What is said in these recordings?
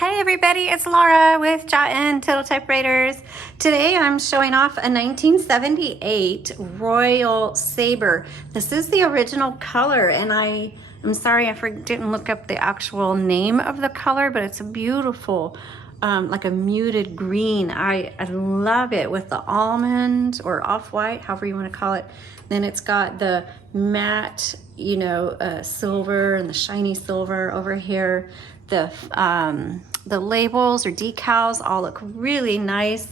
Hey everybody, it's Laura with Jot and Tittle Typewriters. Today I'm showing off a 1978 Royal Sabre. This is the original color, and I'm sorry I didn't look up the actual name of the color, but it's a beautiful, like a muted green. I love it with the almond or off-white, however you want to call it. Then it's got the matte, silver and the shiny silver over here. The labels or decals all look really nice.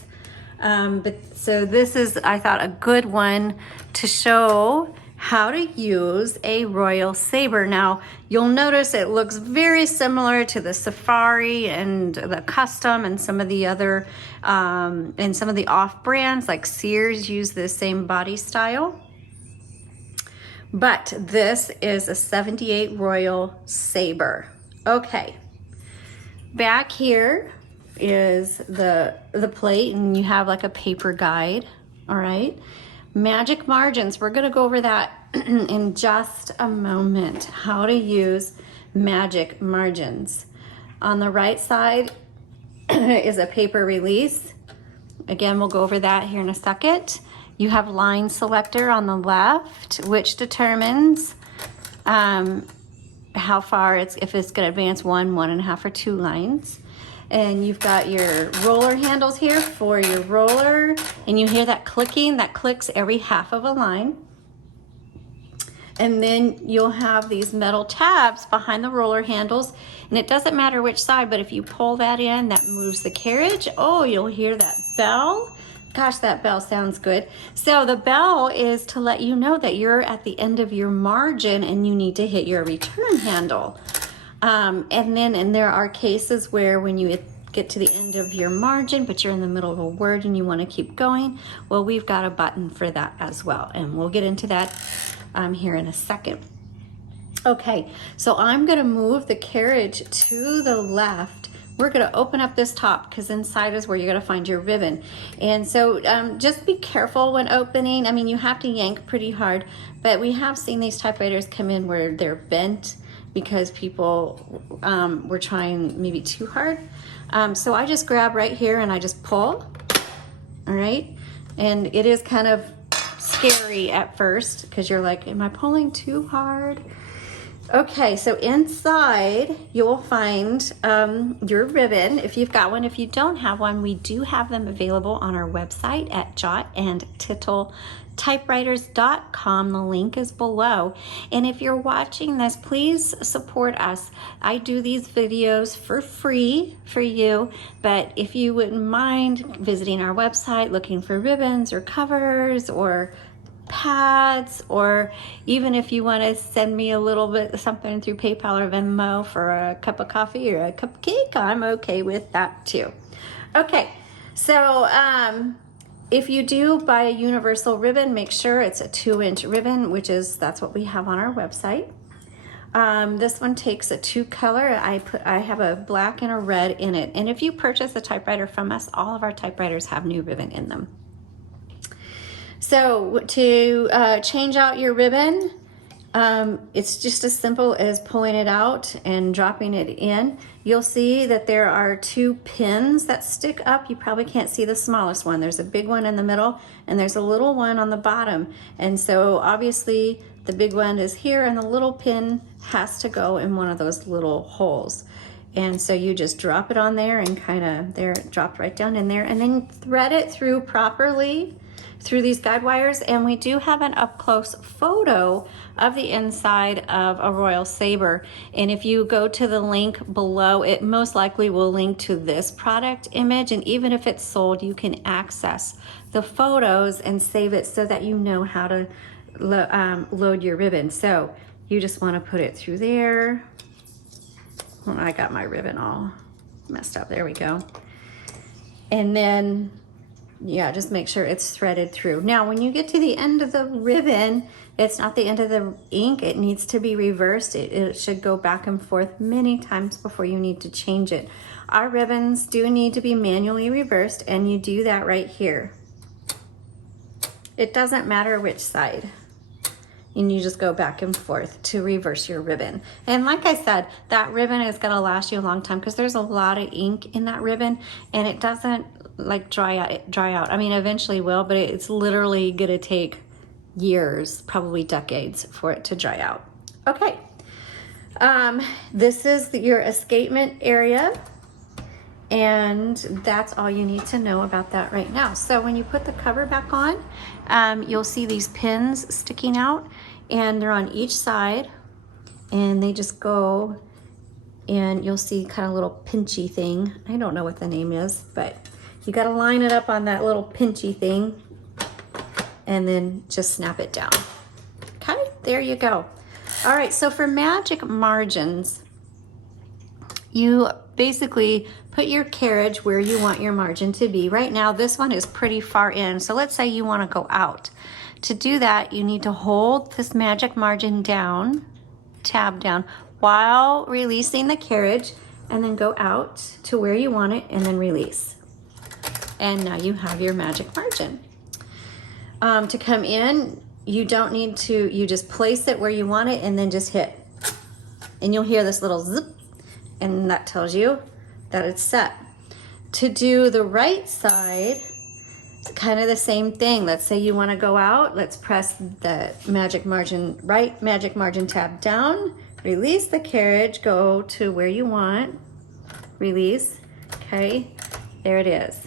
So this is, I thought, a good one to show how to use a Royal Sabre. Now, you'll notice it looks very similar to the Safari and the Custom and some of the other, and some of the off brands like Sears use the same body style. But this is a 78 Royal Sabre. Okay. Back here is the plate, and you have like a paper guide. All right, magic margins, we're going to go over that in just a moment, how to use magic margins. On the right side is a paper release. Again, we'll go over that here in a second. You have line selector on the left, which determines how far if it's going to advance 1, 1.5, or 2 lines. And you've got your roller handles here for your roller, and you hear that clicking, that clicks every half of a line. And then you'll have these metal tabs behind the roller handles, and it doesn't matter which side, but if you pull that in, that moves the carriage. Oh, you'll hear that bell. Gosh, that bell sounds good. So the bell is to let you know that you're at the end of your margin and you need to hit your return handle. And there are cases where when you get to the end of your margin, but you're in the middle of a word and you want to keep going, well, we've got a button for that as well. And we'll get into that here in a second. Okay, so I'm going to move the carriage to the left. We're going to open up this top because inside is where you're going to find your ribbon. And so just be careful when opening. I mean, you have to yank pretty hard, but we have seen these typewriters come in where they're bent because people were trying maybe too hard. So I just grab right here and I just pull. All right. And it is kind of scary at first because you're like, am I pulling too hard? Okay, so inside you'll find your ribbon if you've got one. If you don't have one, we do have them available on our website at jotandtittletypewriters.com. The link is below. And if you're watching this, please support us. I do these videos for free for you, but if you wouldn't mind visiting our website, looking for ribbons or covers or pads, or even if you want to send me a little bit something through PayPal or Venmo for a cup of coffee or a cupcake, I'm okay with that too. Okay, so if you do buy a universal ribbon, make sure it's a 2-inch ribbon, that's what we have on our website. This one takes a 2 color. I have a black and a red in it. And if you purchase a typewriter from us, all of our typewriters have new ribbon in them. So to change out your ribbon, it's just as simple as pulling it out and dropping it in. You'll see that there are 2 pins that stick up. You probably can't see the smallest one. There's a big one in the middle and there's a little one on the bottom. And so obviously the big one is here and the little pin has to go in one of those little holes. And so you just drop it on there and there it dropped right down in there, and then thread it through properly through these guide wires. And we do have an up-close photo of the inside of a Royal Sabre. And if you go to the link below, it most likely will link to this product image. And even if it's sold, you can access the photos and save it so that you know how to load your ribbon. So you just want to put it through there. Oh, I got my ribbon all messed up. There we go. And then yeah, just make sure it's threaded through. Now, when you get to the end of the ribbon, it's not the end of the ink. It needs to be reversed. It should go back and forth many times before you need to change it. Our ribbons do need to be manually reversed, and you do that right here. It doesn't matter which side. and you just go back and forth to reverse your ribbon. And like I said, that ribbon is gonna last you a long time because there's a lot of ink in that ribbon, and it doesn't like dry out. I mean, eventually will, but it's literally gonna take years, probably decades, for it to dry out. Okay, this is your escapement area, and that's all you need to know about that right now. So when you put the cover back on, you'll see these pins sticking out, and they're on each side, and they just go, and you'll see kind of a little pinchy thing. I don't know what the name is, but you got to line it up on that little pinchy thing and then just snap it down. Okay, there you go. All right, so for magic margins, you basically put your carriage where you want your margin to be. Right now, this one is pretty far in, so let's say you want to go out. To do that, you need to hold this magic margin down, tab down, while releasing the carriage, and then go out to where you want it and then release. And now you have your magic margin. To come in, you don't need to, you just place it where you want it and then just hit. And you'll hear this little zip, and that tells you that it's set. To do the right side, it's kind of the same thing. Let's say you want to go out. Let's press the magic margin, right magic margin tab down, release the carriage, go to where you want, release. Okay, there it is.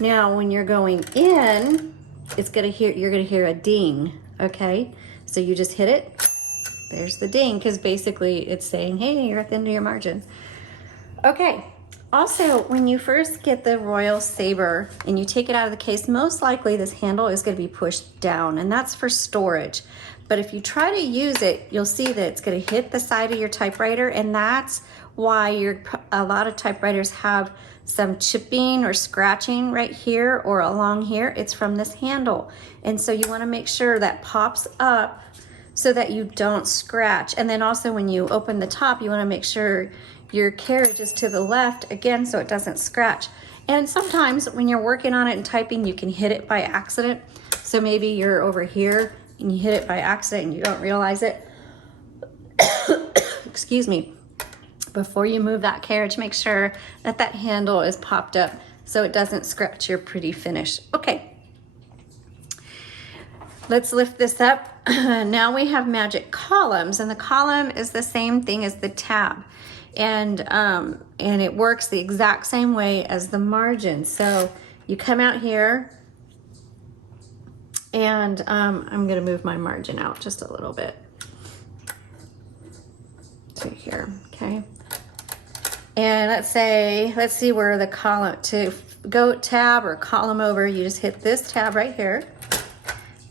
Now when you're going in, you're gonna hear a ding. Okay, so you just hit it. There's the ding, because basically it's saying, hey, you're at the end of your margin. Okay, also when you first get the Royal Sabre and you take it out of the case, most likely this handle is going to be pushed down, and that's for storage. But if you try to use it, you'll see that it's going to hit the side of your typewriter, and that's why a lot of typewriters have some chipping or scratching right here or along here. It's from this handle, and so you want to make sure that pops up so that you don't scratch. And then also when you open the top, you want to make sure your carriage is to the left again so it doesn't scratch. And sometimes when you're working on it and typing, you can hit it by accident. So maybe you're over here and you hit it by accident and you don't realize it. Excuse me. Before you move that carriage, make sure that that handle is popped up so it doesn't scratch your pretty finish. Okay, let's lift this up. Now we have magic columns, and the column is the same thing as the tab, and it works the exact same way as the margin. So you come out here, and I'm going to move my margin out just a little bit to here. Okay. And let's see where the column, to go tab or column over, you just hit this tab right here,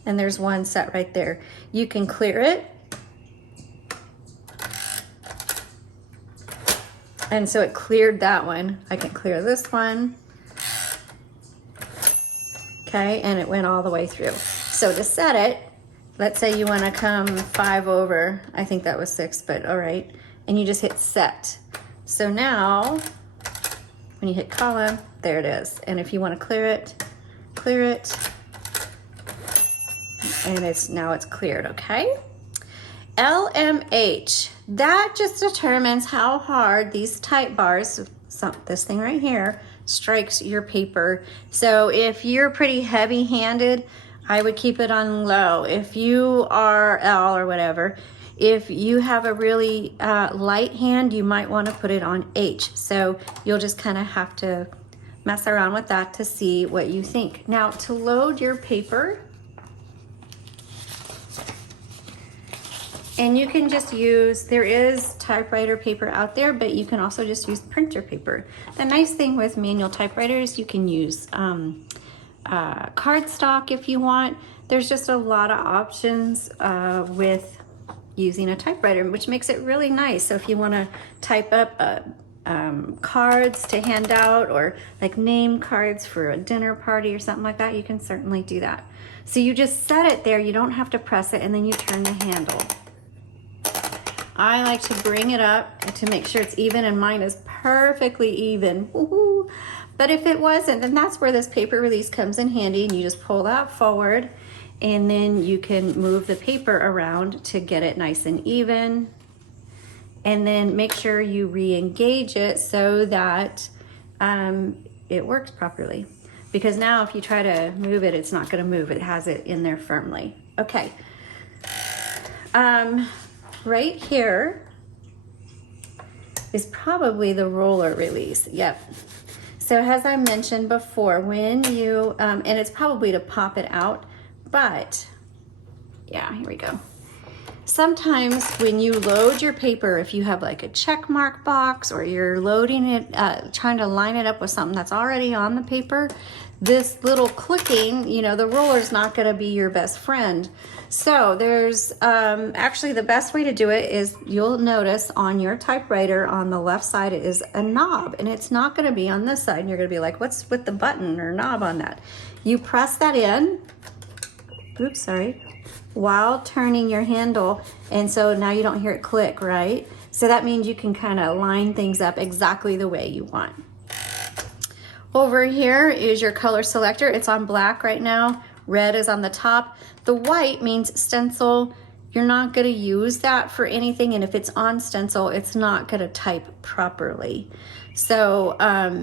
and there's one set right there. You can clear it. And so it cleared that one. I can clear this one. Okay, and it went all the way through. So to set it, let's say you want to come 5 over, I think that was 6, but all right, and you just hit set. So now, when you hit column, there it is. And if you want to clear it, and now it's cleared, okay? LMH, that just determines how hard these type bars, this thing right here, strikes your paper. So if you're pretty heavy-handed, I would keep it on low. If you are L or whatever, if you have a really light hand, you might want to put it on H. So you'll just kind of have to mess around with that to see what you think. Now to load your paper, and you can just use, there is typewriter paper out there, but you can also just use printer paper. The nice thing with manual typewriters, you can use cardstock if you want. There's just a lot of options with using a typewriter, which makes it really nice. So if you want to type up cards to hand out, or like name cards for a dinner party or something like that, you can certainly do that. So you just set it there, you don't have to press it, and then you turn the handle. I like to bring it up to make sure it's even, and mine is perfectly even. Woohoo. But if it wasn't, then that's where this paper release comes in handy, and you just pull that forward, and then you can move the paper around to get it nice and even. And then make sure you re-engage it so that it works properly. Because now if you try to move it, it's not gonna move. It has it in there firmly. Okay. Right here is probably the roller release. Yep. So as I mentioned before, when you, and it's probably to pop it out, but yeah, here we go. Sometimes when you load your paper, if you have like a check mark box or you're loading it, trying to line it up with something that's already on the paper, this little clicking, you know, the roller's not gonna be your best friend. So there's, actually the best way to do it is you'll notice on your typewriter on the left side is a knob, and it's not gonna be on this side, and you're gonna be like, what's with the button or knob on that? You press that in, oops, sorry, while turning your handle, and so now you don't hear it click, right? So that means you can kind of line things up exactly the way you want. Over here is your color selector. It's on black right now. Red is on the top. The white means stencil. You're not gonna use that for anything, and if it's on stencil, it's not gonna type properly. So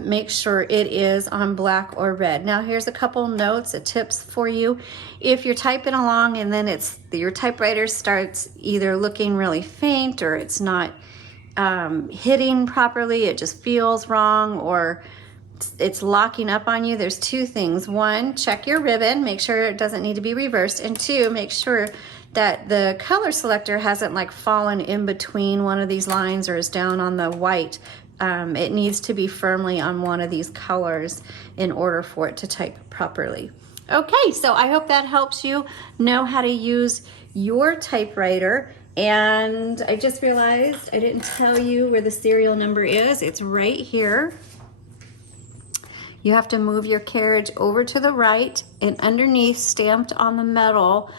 make sure it is on black or red. Now here's a couple notes, tips for you. If you're typing along and then your typewriter starts either looking really faint or it's not hitting properly, it just feels wrong, or it's locking up on you, there's two things. One, check your ribbon, make sure it doesn't need to be reversed, and two, make sure that the color selector hasn't like fallen in between one of these lines or is down on the white. It needs to be firmly on one of these colors in order for it to type properly. Okay, so I hope that helps you know how to use your typewriter. And I just realized I didn't tell you where the serial number is. It's right here. You have to move your carriage over to the right, and underneath, stamped on the metal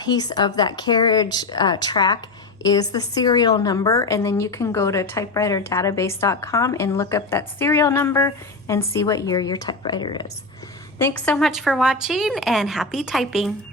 piece of that carriage track, is the serial number, and then you can go to typewriterdatabase.com and look up that serial number and see what year your typewriter is. Thanks so much for watching, and happy typing.